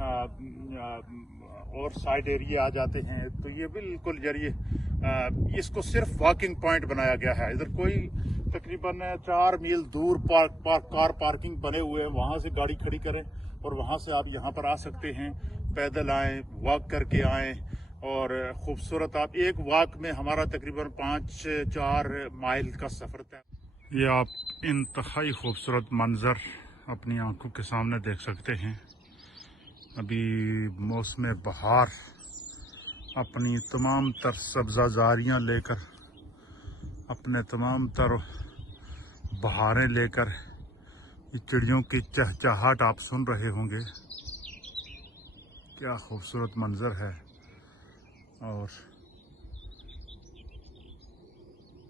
اور side area آ جاتے ہیں. تو یہ بالکل اس کو صرف واکنگ پوائنٹ بنایا گیا ہے. ادھر کوئی تقریباً 4 میل دور کار پارکنگ بنے ہوئے ہیں. وہاں سے گاڑی کھڑی کریں اور وہاں سے آپ یہاں پر آ سکتے ہیں. پیدل آئیں, واک کر کے آئیں, اور خوبصورت آپ ایک واک میں ہمارا تقریباً 5-4 مائل کا سفر طے. یہ آپ انتہائی خوبصورت منظر اپنی آنکھوں کے سامنے دیکھ سکتے ہیں. ابھی موسم بہار اپنی تمام تر سبزہ زاریاں لے کر, اپنے تمام تر بہاریں لے کر, یہ چڑیوں کی چہچہاہٹ آپ سن رہے ہوں گے. کیا خوبصورت منظر ہے. اور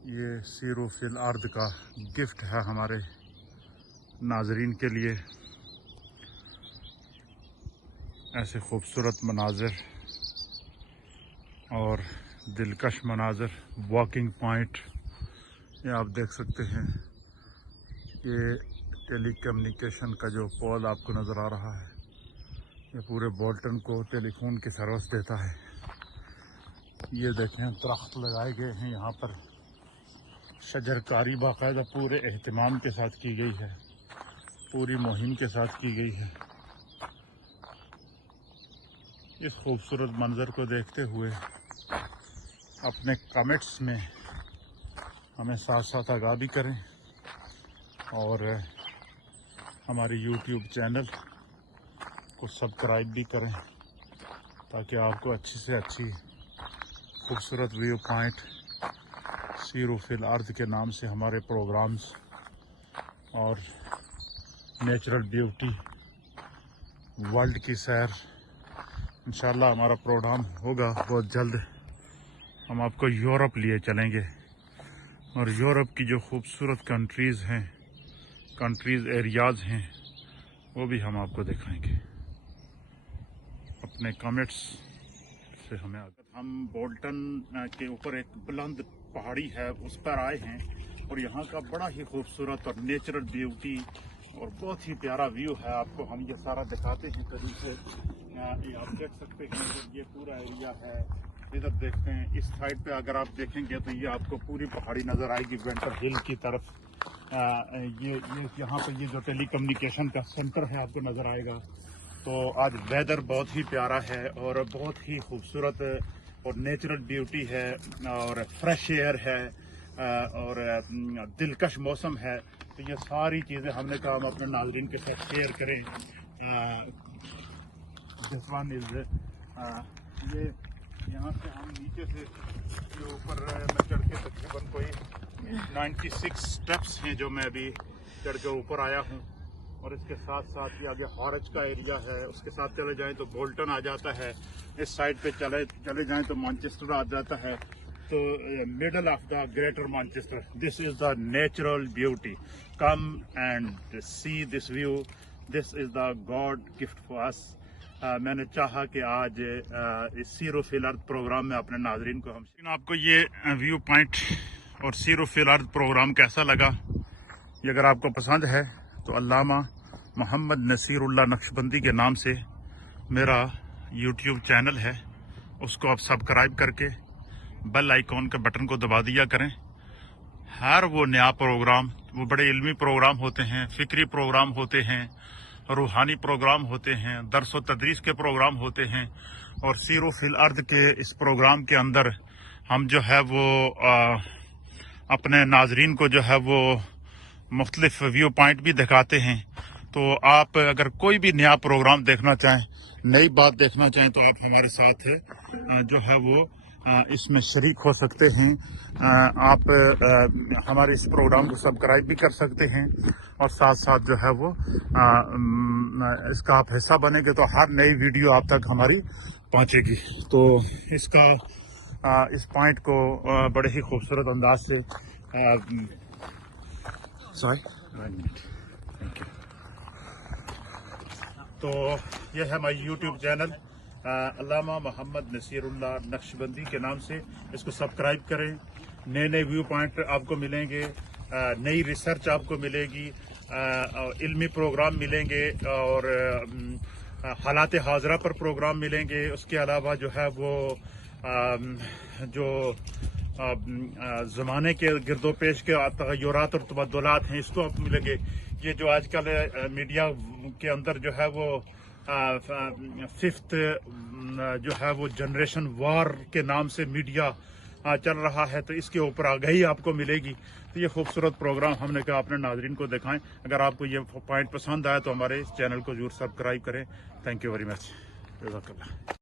یہ سیرو فی الارض کا گفٹ ہے ہمارے ناظرین کے لیے. ایسے خوبصورت مناظر اور دلکش مناظر, واکنگ پوائنٹ یہ آپ دیکھ سکتے ہیں. یہ ٹیلی کمیونیکیشن کا جو پول آپ کو نظر آ رہا ہے, یہ پورے بولٹن کو ٹیلی فون کی سروس دیتا ہے. یہ دیکھیں درخت لگائے گئے ہیں یہاں پر, شجر کاری باقاعدہ پورے اہتمام کے ساتھ کی گئی ہے, پوری مہم کے ساتھ کی گئی ہے. اس خوبصورت منظر کو دیکھتے ہوئے اپنے کمنٹس میں ہمیں ساتھ ساتھ آگاہ بھی کریں, اور ہماری یوٹیوب چینل کو سبسکرائب بھی کریں, تاکہ آپ کو اچھی سے اچھی خوبصورت ویو پوائنٹ سیرو فی الارض کے نام سے ہمارے پروگرامز اور نیچرل بیوٹی, ورلڈ کی سیر. انشاءاللہ ہمارا پروگرام ہوگا بہت جلد. ہم آپ کو یورپ لیے چلیں گے, اور یورپ کی جو خوبصورت کنٹریز ایریاز ہیں وہ بھی ہم آپ کو دکھائیں گے. اپنے کمنٹس سے ہم بولٹن کے اوپر ایک بلند پہاڑی ہے, اس پر آئے ہیں, اور یہاں کا بڑا ہی خوبصورت اور نیچرل بیوٹی اور بہت ہی پیارا ویو ہے. آپ کو ہم یہ سارا دکھاتے ہیں قریب سے. یہ آپ دیکھ سکتے ہیں یہ پورا ایریا ہے. ادھر دیکھتے ہیں اس سائڈ پہ اگر آپ دیکھیں گے تو یہ آپ کو پوری پہاڑی نظر آئے گی ونٹر ہل کی طرف. یہ یہاں پہ یہ جو ٹیلی کمیونیکیشن کا سینٹر ہے آپ کو نظر آئے گا. تو آج ویدر بہت ہی پیارا ہے اور بہت ہی خوبصورت اور نیچرل بیوٹی ہے, اور فریش ایئر ہے, اور دلکش موسم ہے. تو یہ ساری چیزیں ہم نے کہا ہم اپنے ناظرین کے ساتھ شیئر کریں. دس ون از یہ یہاں سے ہم نیچے سے جو اوپر میں چڑھ کے تقریباً کوئی 96 سٹیپس ہیں جو میں ابھی چڑھ کے اوپر آیا ہوں. اور اس کے ساتھ ساتھ یہ آگے ہارچ کا ایریا ہے, اس کے ساتھ چلے جائیں تو بولٹن آ جاتا ہے, اس سائڈ پہ چلے جائیں تو مانچسٹر آ جاتا ہے. تو middle of the greater Manchester. This is the natural beauty. Come and see this view. This is the God gift for us. میں نے چاہا کہ آج اس سیرو فی الارض پروگرام میں اپنے ناظرین کو آپ کو یہ ویو پوائنٹ اور سیرو فی الارض پروگرام کیسا لگا. یہ اگر آپ کو پسند ہے تو علامہ محمد نصیر اللہ نقشبندی کے نام سے میرا یوٹیوب چینل ہے, اس کو آپ سبسکرائب کر کے بیل آئیکن کے بٹن کو دبا دیا کریں. ہر وہ نیا پروگرام, وہ بڑے علمی پروگرام ہوتے ہیں, فکری پروگرام ہوتے ہیں, روحانی پروگرام ہوتے ہیں, درس و تدریس کے پروگرام ہوتے ہیں, اور سیرو فی الارض کے اس پروگرام کے اندر ہم جو ہے وہ اپنے ناظرین کو جو ہے وہ مختلف ویو پوائنٹ بھی دکھاتے ہیں. تو آپ اگر کوئی بھی نیا پروگرام دیکھنا چاہیں, نئی بات دیکھنا چاہیں, تو آپ ہمارے ساتھ جو ہے وہ اس میں شریک ہو سکتے ہیں. آپ ہمارے اس پروگرام کو سبسکرائب بھی کر سکتے ہیں, اور ساتھ ساتھ جو ہے وہ اس کا آپ حصہ بنیں گے تو ہر نئی ویڈیو آپ تک ہماری پہنچے گی. تو اس پوائنٹ کو بڑے ہی خوبصورت انداز سے تو یہ ہے ہماری یوٹیوب چینل علامہ محمد نصیر اللہ نقشبندی کے نام سے. اس کو سبسکرائب کریں. نئے نئے ویو پوائنٹ آپ کو ملیں گے, نئی ریسرچ آپ کو ملے گی, علمی پروگرام ملیں گے, اور حالات حاضرہ پر پروگرام ملیں گے. اس کے علاوہ جو ہے وہ جو زمانے کے گرد و پیش کے تغیرات اور تبدلات ہیں اس کو آپ ملیں گے. یہ جو آج کل میڈیا کے اندر جو ہے وہ ففتھ جو ہے وہ جنریشن وار کے نام سے میڈیا چل رہا ہے، تو اس کے اوپر آگاہی آپ کو ملے گی. تو یہ خوبصورت پروگرام ہم نے کہا اپنے ناظرین کو دکھائیں. اگر آپ کو یہ پوائنٹ پسند آیا تو ہمارے اس چینل کو ضرور سبسکرائب کریں. Thank you very much. جزاک اللہ.